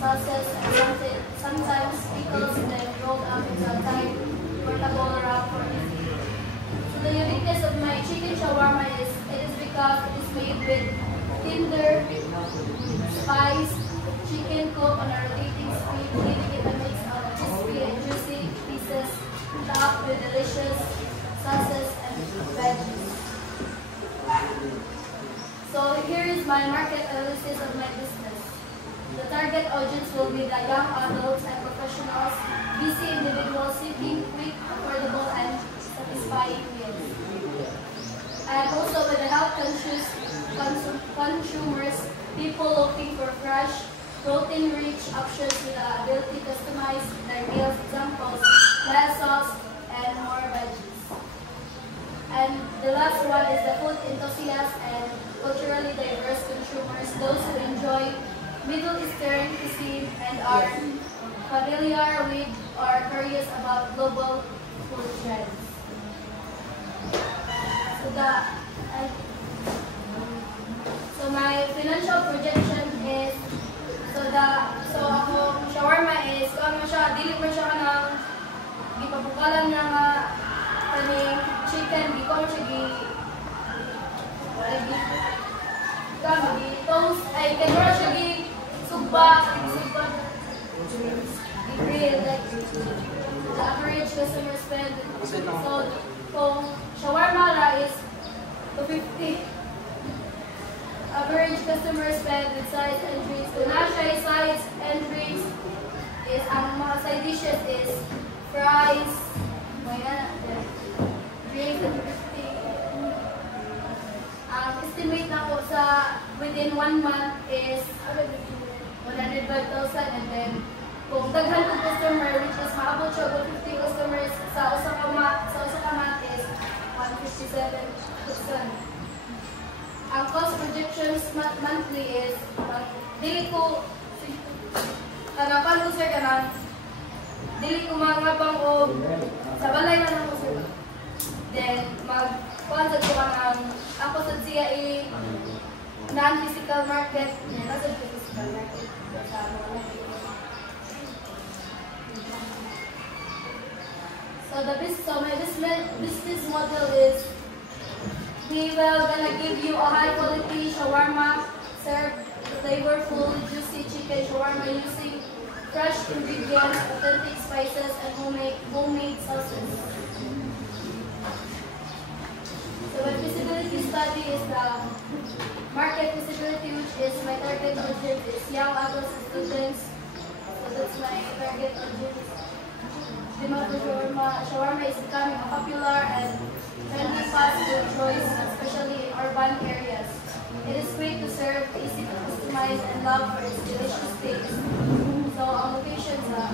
sauces, and sometimes pickles, then rolled up into a tight, portable wrap for easy. So the uniqueness of my chicken shawarma is it is because it is made with tender, spiced chicken cooked on a rotating speed, giving it a mix of crispy and juicy pieces topped with delicious sauces and veggies. So here is my market analysis of my business. The target audience will be the young adults and professionals, busy individuals seeking quick, affordable, and satisfying meals. And also with the health-conscious consumers, people looking for fresh, protein-rich options with the ability to customize their meals, examples, less sauce, and more veggies. And the last one is the food enthusiasts and culturally diverse consumers, those who enjoy Middle Eastern cuisine and are familiar with or curious about global food trends. So my financial projection is so ako shawarma is kung siya dili mo siya kanang gipabukalan nga kaning chicken di ko siya toast ay kaya siya sugba grill like the average customer spend so kung shawarma ra is 250 average customer spend with sides and drinks. Kung siya sides and drinks is ang mga side dishes is fries, drinks and 50. Ang estimate na po sa within 1 month is 105,000 and then kung daghan ng customer which is maabot siya 50 customers sa usa ka month is 157,000. Ang cost projections monthly is dili ko kanapan ko sir kanang dili ko mangabang o sa balay na lang ko sir. Then mag-contact ko kanang ako sa siya non-physical market nasa physical market sa mga So my business model is we will gonna give you a high quality shawarma served flavorful, juicy chicken shawarma using fresh ingredients, authentic spices, and homemade sauces. So my feasibility study is the market feasibility, which is my target audience is young adults and students. So that's my target audience. Shawarma is becoming a popular and trendy fast food choice, especially in urban areas. It is quick to serve, easy to customize, and loved for its delicious taste. So, our locations are